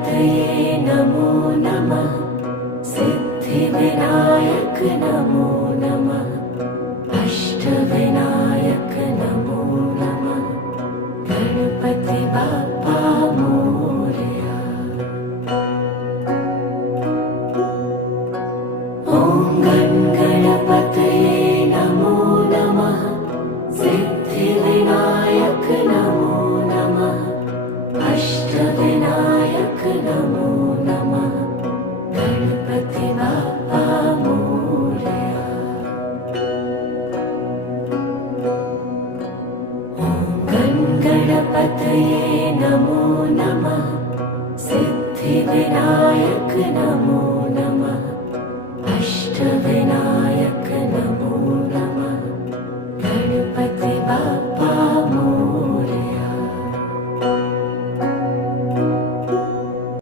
गणपतये नमो नमः। सिद्धिविनायक नमो नमः। अष्टविनायक नमो नमः। गणपति बाप्पा मोरया। ॐ गणपतये नमो नमः। सिद्धिविनायक नमो नमः। अष्टविनायक नमो नमः। गणपति बाप्पा मोरया। ॐ गणपतये नमो नमः। सिद्धिविनायक नमो नमः। अष्टविनायक